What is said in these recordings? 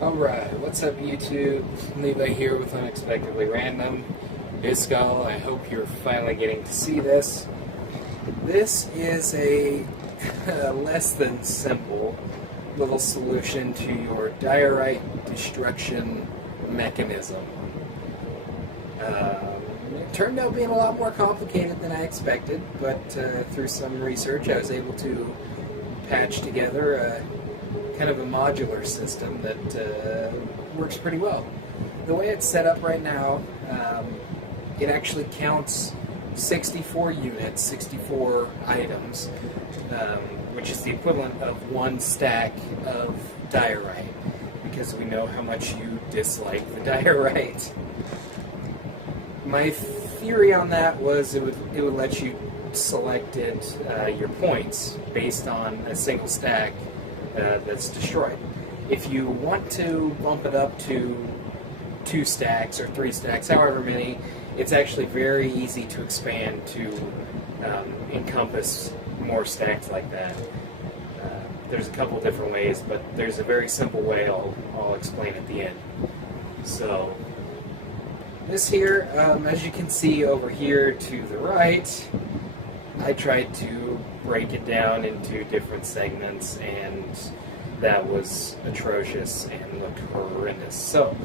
Alright, what's up YouTube? Levi here with Unexpectedly Random. Iskall, I hope you're finally getting to see this. This is a less than simple little solution to your diorite destruction mechanism. It turned out being a lot more complicated than I expected, but through some research I was able to patch together a kind of a modular system that works pretty well. The way it's set up right now, it actually counts 64 units, 64 items, which is the equivalent of one stack of diorite, because we know how much you dislike the diorite. My theory on that was it would let you select your points based on a single stack that's destroyed. If you want to bump it up to 2 stacks or 3 stacks, however many, it's actually very easy to expand to encompass more stacks like that. There's a couple different ways, but there's a very simple way I'll explain at the end. So this here, as you can see over here to the right, I tried to break it down into different segments, and that was atrocious and looked horrendous. So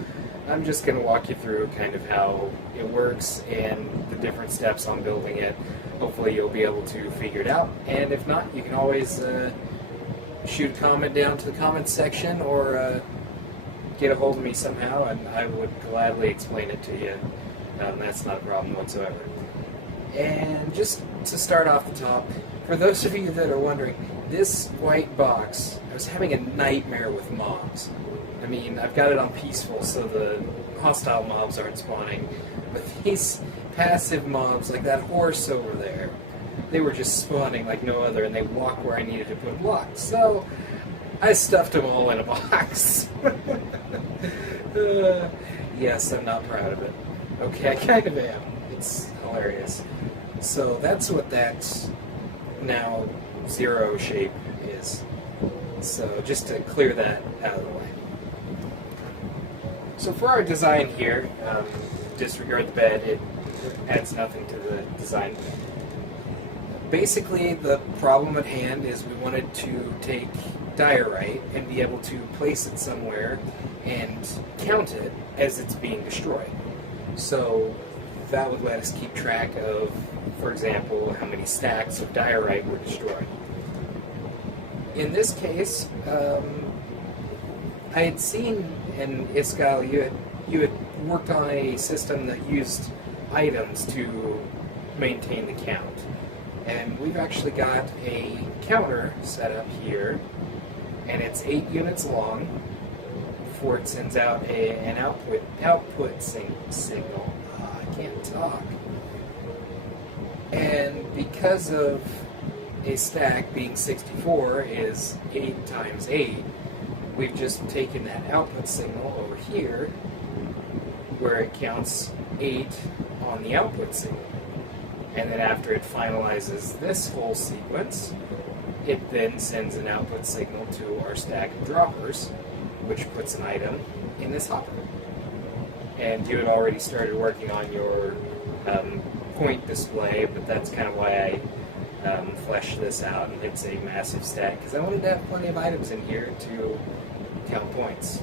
I'm just going to walk you through kind of how it works and the different steps on building it. Hopefully you'll be able to figure it out, and if not, you can always shoot a comment down to the comments section, or get a hold of me somehow and I would gladly explain it to you. That's not a problem whatsoever. And just to start off the top, for those of you that are wondering, this white box, I was having a nightmare with mobs. I mean, I've got it on peaceful so the hostile mobs aren't spawning, but these passive mobs, like that horse over there, they were just spawning like no other, and they walked where I needed to put blocks. So I stuffed them all in a box. Yes, I'm not proud of it. Okay, I kind of am. It's hilarious. So that's what that now 0 shape is. So just to clear that out of the way. So for our design here, disregard the bed, it adds nothing to the design. Basically, the problem at hand is we wanted to take diorite and be able to place it somewhere and count it as it's being destroyed. So that would let us keep track of, for example, how many stacks of diorite were destroyed. In this case, I had seen in Iskall you had worked on a system that used items to maintain the count. And we've actually got a counter set up here, and it's 8 units long before it sends out an output signal. I can't talk. And because of a stack being 64 is 8 times 8, we've just taken that output signal over here where it counts 8 on the output signal. And then after it finalizes this whole sequence, it then sends an output signal to our stack of droppers, which puts an item in this hopper. And you had already started working on your point display, but that's kind of why I fleshed this out, and it's a massive stack, because I wanted to have plenty of items in here to count points.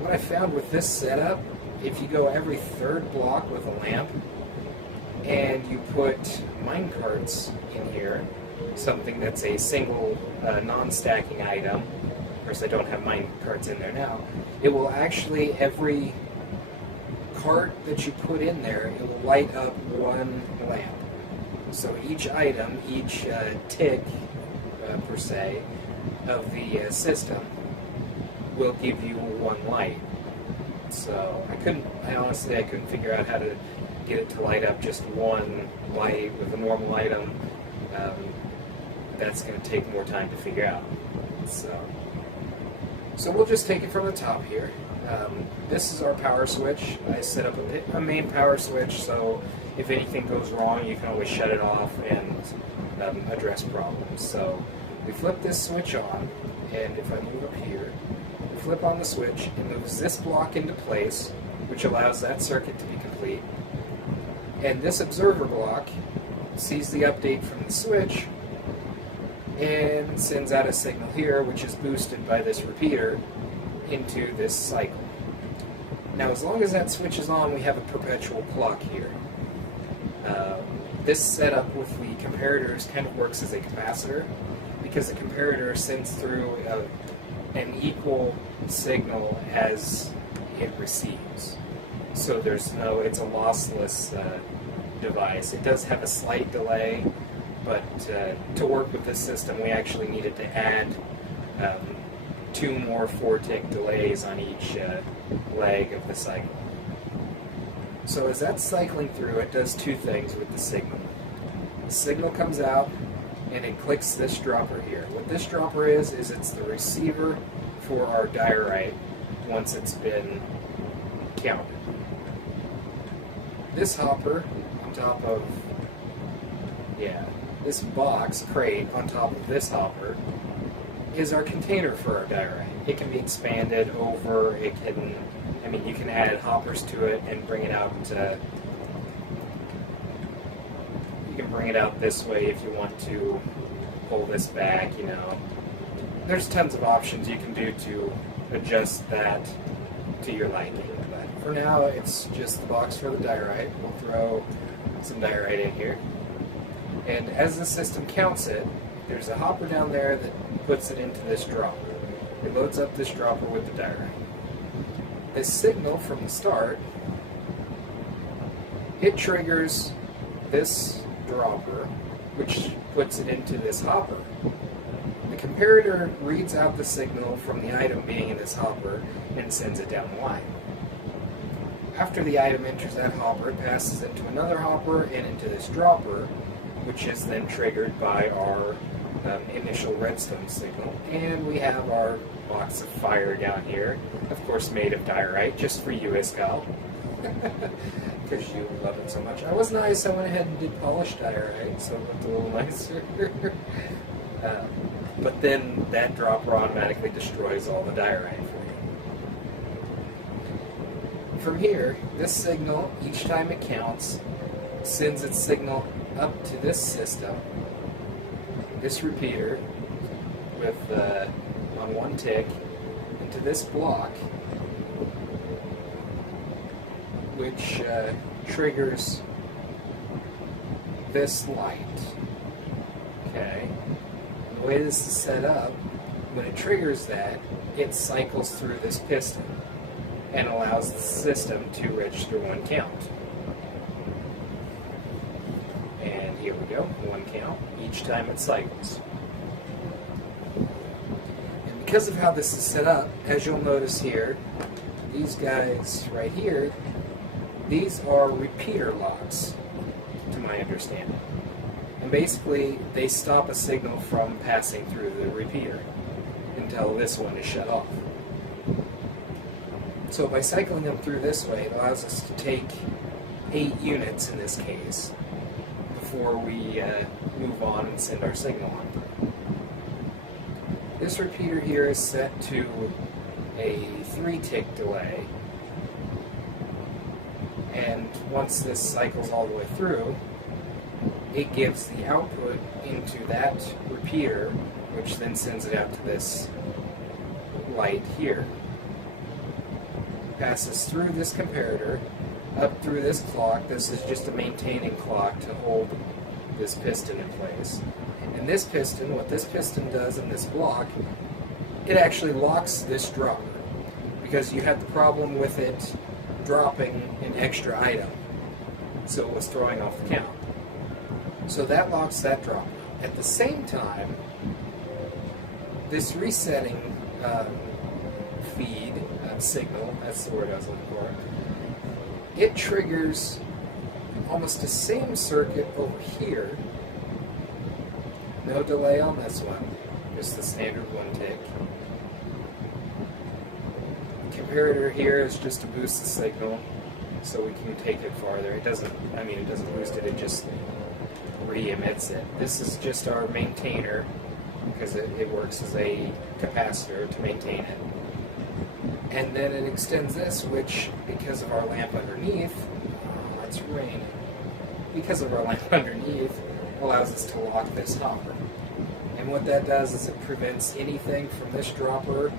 What I found with this setup, if you go every 3rd block with a lamp, and you put minecarts in here, something that's a single non-stacking item, of course I don't have minecarts in there now, it will actually, every cart that you put in there, it will light up one lamp. So each item, each tick, per se, of the system will give you one light. So I honestly couldn't figure out how to get it to light up just one light with a normal item. That's going to take more time to figure out. So we'll just take it from the top here. This is our power switch. I set up a main power switch, so if anything goes wrong, you can always shut it off and address problems. So we flip this switch on, and if I move up here, flip on the switch, it moves this block into place, which allows that circuit to be complete. And this observer block sees the update from the switch and sends out a signal here, which is boosted by this repeater into this cycle. Now, as long as that switch is on, we have a perpetual clock here. This setup with the comparators kind of works as a capacitor, because the comparator sends through an equal signal as it receives. So it's a lossless device. It does have a slight delay, but to work with this system, we actually needed to add 2 more 4-tick delays on each leg of the cycle. So as that's cycling through, it does 2 things with the signal. The signal comes out, and it clicks this dropper here. What this dropper is it's the receiver for our diorite once it's been counted. This hopper on top of, this box crate on top of this hopper is our container for our diorite. It can be expanded over, you can add hoppers to it and bring it out you can bring it out this way if you want to pull this back, There's tons of options you can do to adjust that to your liking. But for now, it's just the box for the diorite. We'll throw some diorite in here. And as the system counts it, there's a hopper down there that puts it into this dropper. It loads up this dropper with the diorite. This signal from the start, it triggers this dropper, which puts it into this hopper. The comparator reads out the signal from the item being in this hopper and sends it down the line. After the item enters that hopper, it passes into another hopper and into this dropper, which is then triggered by our initial redstone signal. And we have our box of fire down here, of course made of diorite, just for you, Iskall, because you love it so much. I was nice, I went ahead and did polished diorite, so it looked a little nicer. But then that dropper automatically destroys all the diorite for you. From here, this signal, each time it counts, sends its signal up to this system, this repeater, with on 1 tick, into this block, which triggers this light. Okay. And the way this is set up, when it triggers that, it cycles through this piston and allows the system to register 1 count. And here we go, 1 count each time it cycles. And because of how this is set up, as you'll notice here, these guys right here, these are repeater locks, to my understanding. And basically, they stop a signal from passing through the repeater until this one is shut off. So by cycling them through this way, it allows us to take 8 units in this case before we move on and send our signal on. This repeater here is set to a 3-tick delay, and once this cycles all the way through, it gives the output into that repeater, which then sends it out to this light here. Passes through this comparator, up through this clock. This is just a maintaining clock to hold this piston in place. And this piston, what this piston does in this block, it actually locks this dropper, because you had the problem with it dropping an extra item, so it was throwing off the count. So that locks that dropper. At the same time, this resetting feed, signal, that's the word I was looking for, it triggers almost the same circuit over here. No delay on this one, just the standard 1 tick. The comparator here is just to boost the signal so we can take it farther. It doesn't boost it, it just re-emits it. This is just our maintainer, because it works as a capacitor to maintain it. And then it extends this, which, because of our lamp underneath, it's raining, because of our lamp underneath, allows us to lock this hopper. And what that does is it prevents anything from this dropper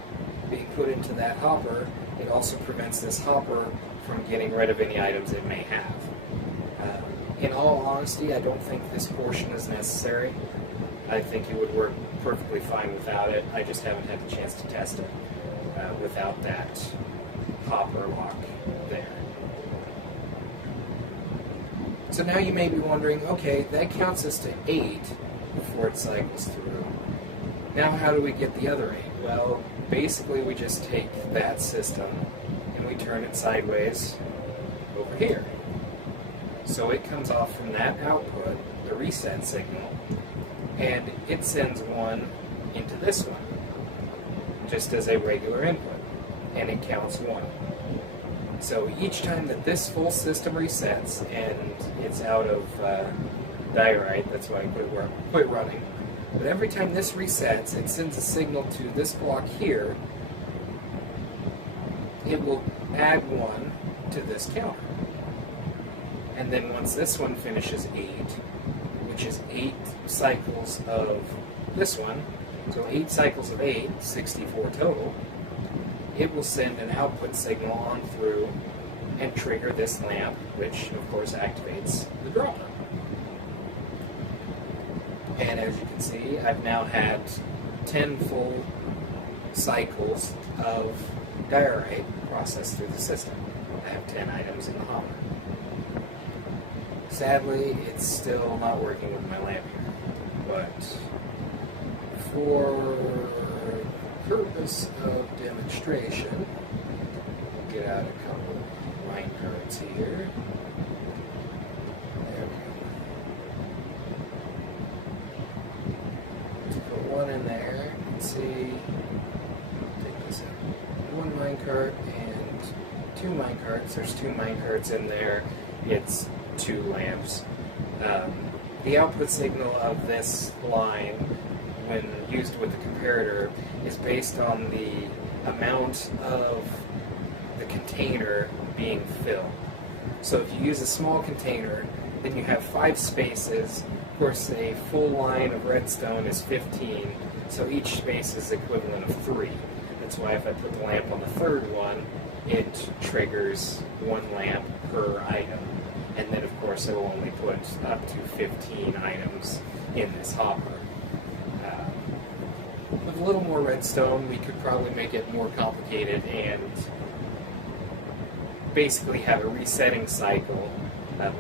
being put into that hopper. It also prevents this hopper from getting rid of any items it may have. In all honesty, I don't think this portion is necessary. I think it would work perfectly fine without it. I just haven't had the chance to test it without that hopper lock there. So now you may be wondering, okay, that counts us to 8 before it cycles through. Now how do we get the other 8? Well, basically we just take that system and we turn it sideways over here. So it comes off from that output, the reset signal, and it sends one into this one, just as a regular input, and it counts 1. So each time that this full system resets, and it's out of Diorite, that's why I quit running, but every time this resets, it sends a signal to this block here. It will add 1 to this counter. And then once this one finishes 8, which is 8 cycles of this one, so 8 cycles of 8, 64 total, it will send an output signal on through and trigger this lamp, which of course activates the dropper. And as you can see, I've now had 10 full cycles of diorite processed through the system. I have 10 items in the hopper. Sadly, it's still not working with my lamp here, but for purpose of demonstration, I'll get out a couple of line cards here. There we go. Let's put one in there and see. Take this out. One mine cart and 2 mine carts. There's 2 mine carts in there. It's 2 lamps. The output signal of this line, when used with the comparator, is based on the amount of the container being filled. So if you use a small container, then you have 5 spaces. Of course, a full line of redstone is 15, so each space is equivalent of 3. That's why if I put the lamp on the 3rd one, it triggers 1 lamp per item. And then, of course, it will only put up to 15 items in this hopper. With a little more redstone, we could probably make it more complicated and basically have a resetting cycle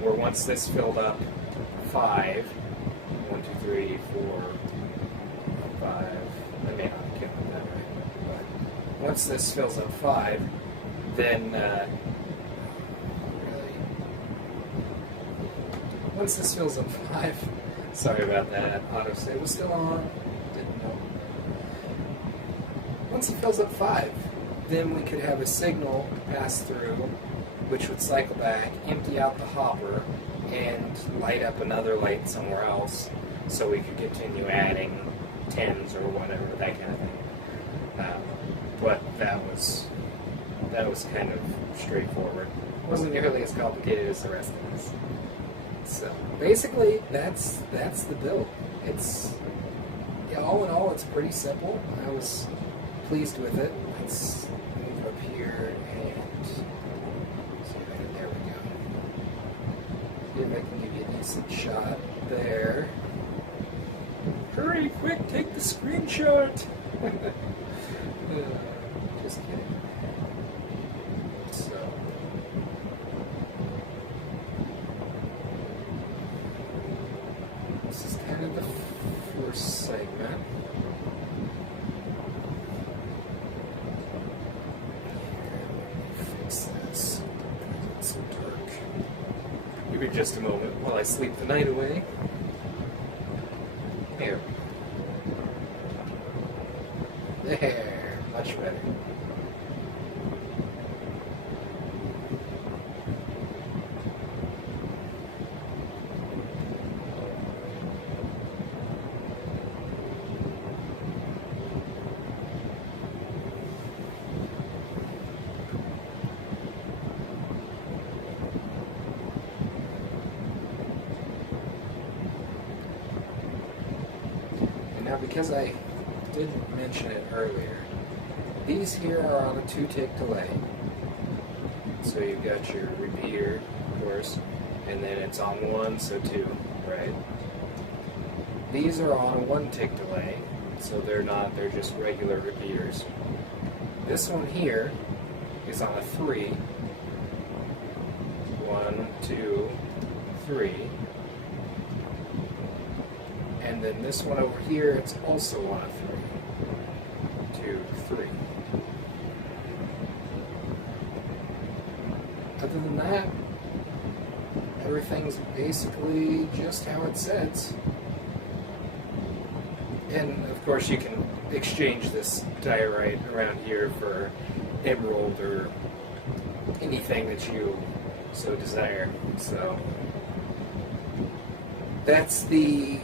where once this filled up 5, 1, 2, 3, 4, 5, I may not count it that way, but once this fills up 5, then once this fills up 5, sorry about that, autosave was still on, didn't know. Once it fills up 5, then we could have a signal pass through, which would cycle back, empty out the hopper, and light up another light somewhere else, so we could continue adding 10s or whatever, that kind of thing. But that was kind of straightforward. It wasn't nearly as complicated as the rest of this. So basically, that's the build. It's all in all, it's pretty simple. I was pleased with it. Let's move up here and see right there we go. See if I can give you a decent shot there. Hurry, quick, take the screenshot. Just kidding. So. This is kind of the first segment. Fix this. It's so dark. Give me just a moment while I sleep the night away. There. There. Much better. because I didn't mention it earlier, these here are on a 2-tick delay. So you've got your repeater, of course, and then it's on 1, so 2, right? These are on a 1-tick delay, so they're not, they're just regular repeaters. This one here is on a 3. 1, 2, 3. And then this one over here, it's also on a 3. 2, 3. Other than that, everything's basically just how it says. And of course you can exchange this diorite around here for emerald or anything that you so desire. So that's the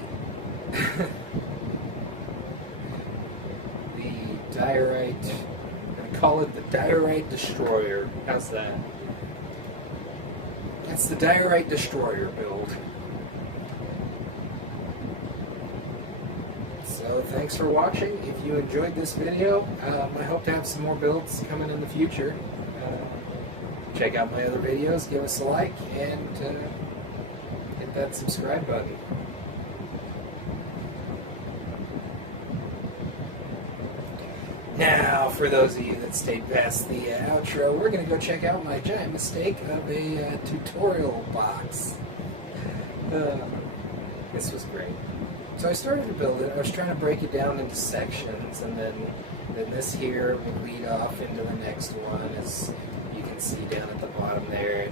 the diorite, I'm gonna call it the Diorite Destroyer. How's that? That's the Diorite Destroyer build. So thanks for watching. If you enjoyed this video, I hope to have some more builds coming in the future. Check out my other videos, give us a like, and hit that subscribe button. Now, for those of you that stayed past the outro, we're going to go check out my giant mistake of a tutorial box. This was great. So I started to build it. I was trying to break it down into sections, and then this here would lead off into the next one, as you can see down at the bottom there.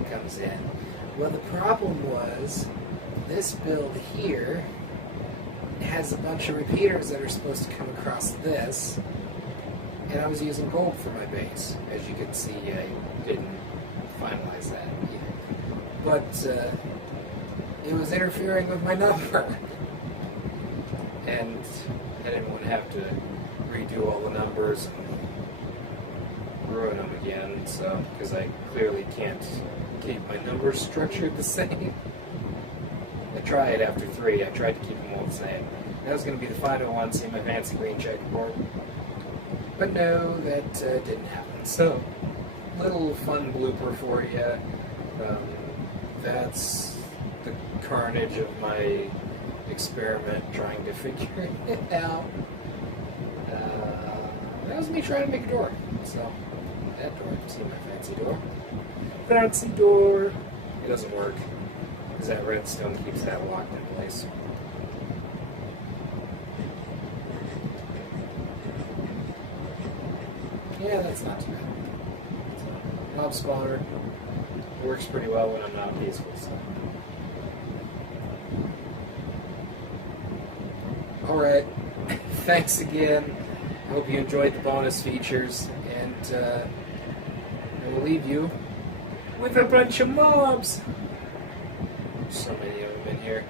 It comes in. Well, the problem was this build here has a bunch of repeaters that are supposed to come across this, and I was using gold for my base. As you can see, I didn't finalize that either. But it was interfering with my number, and I didn't want to have to redo all the numbers and ruin them again, so, because I clearly can't keep my numbers structured the same. I tried after 3, I tried to keep them all the same. That was going to be the final one, see my fancy green checkerboard. But no, that didn't happen. So, little fun blooper for you. That's the carnage of my experiment trying to figure it out. That was me trying to make a door. So, that door, see my fancy door. Fancy door! It doesn't work, because that redstone keeps that locked in place. Yeah, that's not too bad. So, mob spawner works pretty well when I'm not peaceful. So. Alright, thanks again. I hope you enjoyed the bonus features, and I will leave you with a bunch of mobs. So many of them in here.